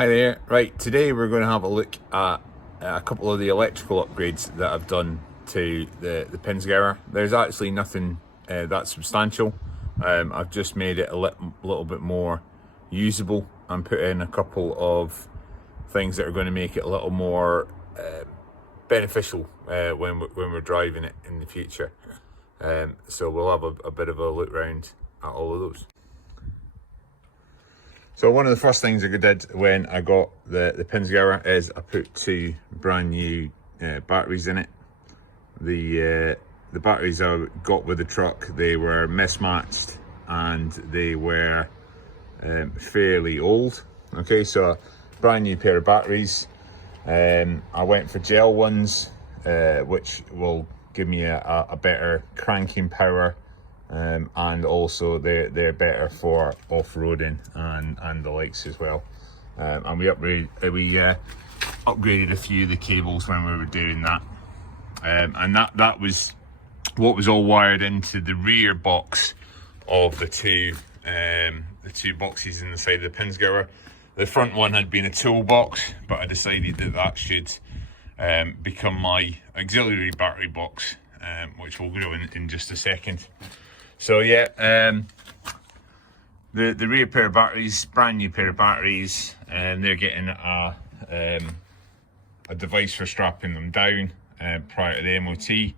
Hi there. Right, today we're going to have a look at a couple of the electrical upgrades that I've done to the Pinzgauer. There's actually nothing that substantial. I've just made it a little bit more usable and put in a couple of things that are going to make it a little more beneficial when we're driving it in the future. So we'll have a bit of a look round at all of those. So one of the first things I did when I got the Pinzgauer is I put two brand new batteries in it. The batteries I got with the truck, they were mismatched and they were fairly old. Okay, so a brand new pair of batteries. I went for gel ones, which will give me a better cranking power. And also they're better for off-roading and the likes as well. And we upgraded a few of the cables when we were doing that. And that was what was all wired into the rear box of the two boxes in the side of the Pinzgauer. The front one had been a toolbox, but I decided that should become my auxiliary battery box, which we'll go in just a second. So yeah, the rear pair of batteries, brand new pair of batteries, and they're getting a device for strapping them down prior to the MOT,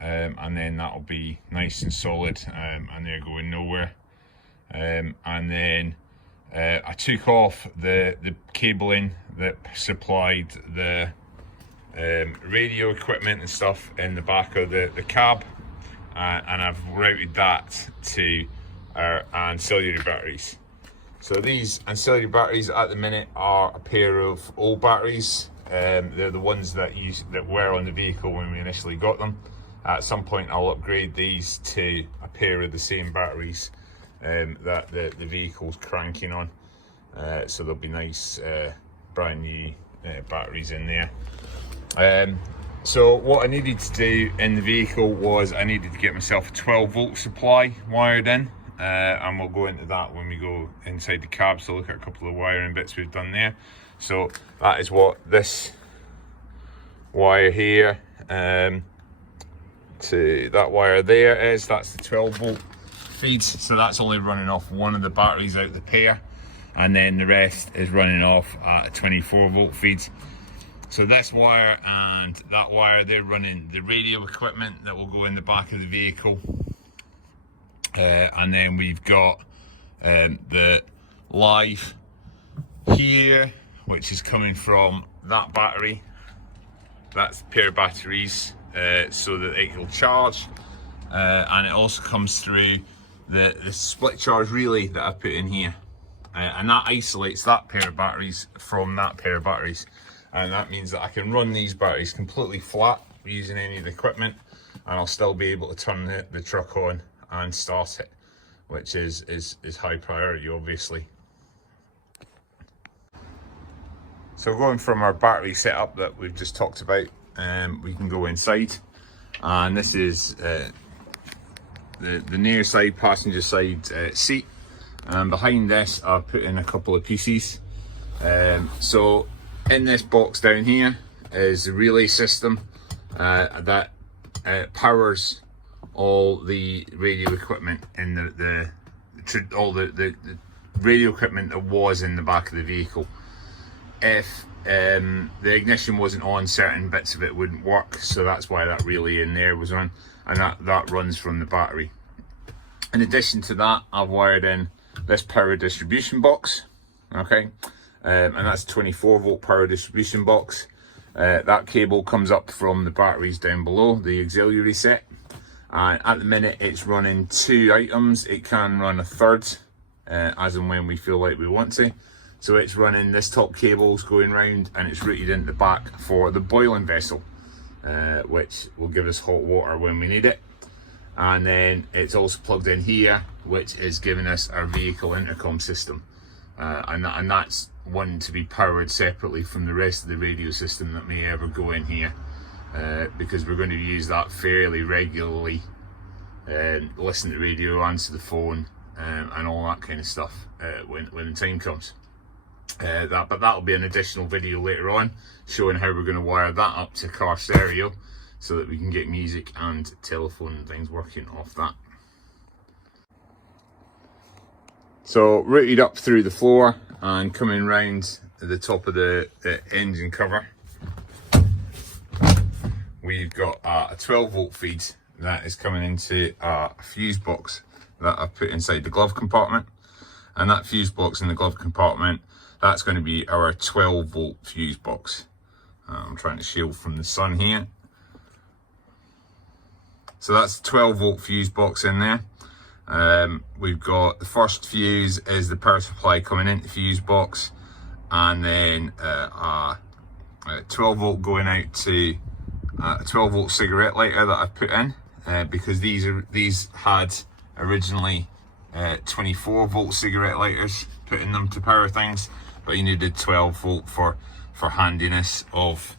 and then that'll be nice and solid, and they're going nowhere. And then I took off the cabling that supplied the radio equipment and stuff in the back of the cab. And I've routed that to our ancillary batteries. So these ancillary batteries at the minute are a pair of old batteries. They're the ones that were on the vehicle when we initially got them. At some point I'll upgrade these to a pair of the same batteries that the vehicle's cranking on. So there'll be nice brand new batteries in there. So what I needed to do in the vehicle was I needed to get myself a 12-volt supply wired in, and we'll go into that when we go inside the cab to look at a couple of wiring bits we've done there. So that is what this wire here to that wire there is. That's the 12-volt feeds, so that's only running off one of the batteries out of the pair, and then the rest is running off at a 24-volt feeds. So this wire and that wire, they're running the radio equipment that will go in the back of the vehicle. And then we've got the live here, which is coming from that battery. That's a pair of batteries so that it will charge. And it also comes through the split charge relay that I've put in here. And that isolates that pair of batteries from that pair of batteries. And that means that I can run these batteries completely flat using any of the equipment, and I'll still be able to turn the truck on and start it, which is high priority, obviously. So going from our battery setup that we've just talked about, we can go inside, and this is the near side, passenger side seat, and behind this I've put in a couple of pieces. So in this box down here is the relay system that powers all the radio equipment in all the radio equipment that was in the back of the vehicle. If the ignition wasn't on, certain bits of it wouldn't work, so that's why that relay in there was on, and that runs from the battery. In addition to that, I've wired in this power distribution box, okay, and that's a 24-volt power distribution box. That cable comes up from the batteries down below, the auxiliary set. At the minute it's running 2 items. It can run a third as and when we feel like we want to. So it's running this top cable's going round, and it's routed into the back for the boiling vessel, which will give us hot water when we need it. And then it's also plugged in here, which is giving us our vehicle intercom system. And that's one to be powered separately from the rest of the radio system that may ever go in here, because we're going to use that fairly regularly, listen to the radio, answer the phone, and all that kind of stuff when the time comes. but that'll be an additional video later on showing how we're going to wire that up to car stereo so that we can get music and telephone and things working off that. So routed up through the floor and coming round the top of the engine cover, we've got a 12 volt feed that is coming into a fuse box that I've put inside the glove compartment. And that fuse box in the glove compartment, that's going to be our 12 volt fuse box. I'm trying to shield from the sun here. So that's 12 volt fuse box in there. We've got the first fuse is the power supply coming into the fuse box, and then a 12 volt going out to a 12 volt cigarette lighter that I've put in, because these had originally 24 volt cigarette lighters putting them to power things, but you needed 12 volt for handiness of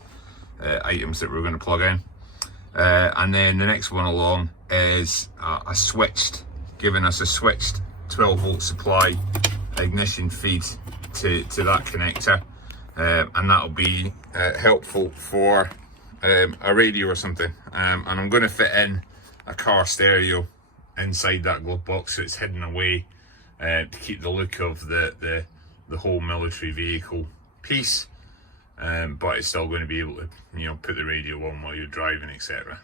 items that we're going to plug in. And then the next one along is giving us a switched 12 volt supply ignition feed to that connector, and that'll be helpful for a radio or something. And I'm going to fit in a car stereo inside that glove box so it's hidden away to keep the look of the whole military vehicle piece, but it's still going to be able to, you know, put the radio on while you're driving, etc.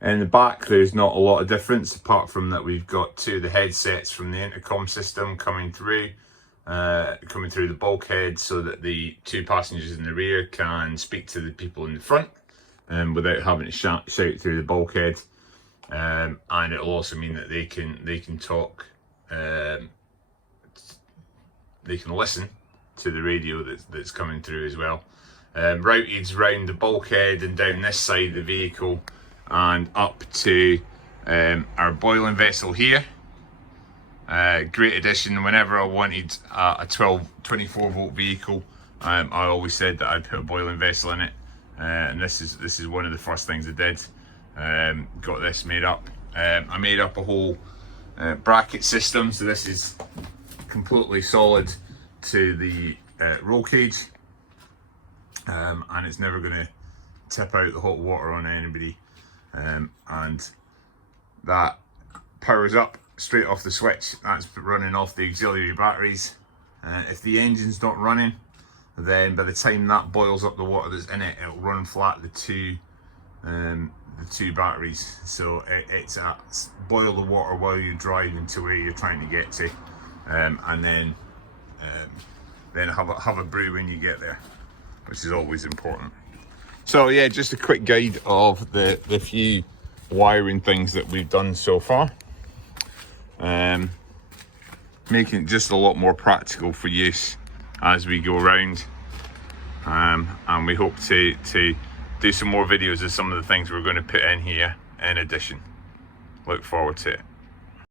In the back, there's not a lot of difference apart from that we've got two of the headsets from the intercom system coming through the bulkhead, so that the two passengers in the rear can speak to the people in the front without having to shout through the bulkhead, and it'll also mean that they can talk, they can listen to the radio that's coming through as well. Routed round the bulkhead and down this side of the vehicle and up to our boiling vessel here. Great addition. Whenever I wanted a 24 volt vehicle, I always said that I'd put a boiling vessel in it, and this is one of the first things I did. Got this made up. I made up a whole bracket system, so this is completely solid to the roll cage, and it's never going to tip out the hot water on anybody, and that powers up straight off the switch. That's running off the auxiliary batteries. If the engine's not running, then by the time that boils up the water that's in it, it'll run flat the two batteries. So it's boil the water while you're driving to where you're trying to get to, and then have a brew when you get there, which is always important. So yeah, just a quick guide of the few wiring things that we've done so far, making it just a lot more practical for use as we go around, and we hope to do some more videos of some of the things we're going to put in here in addition. Look forward to it.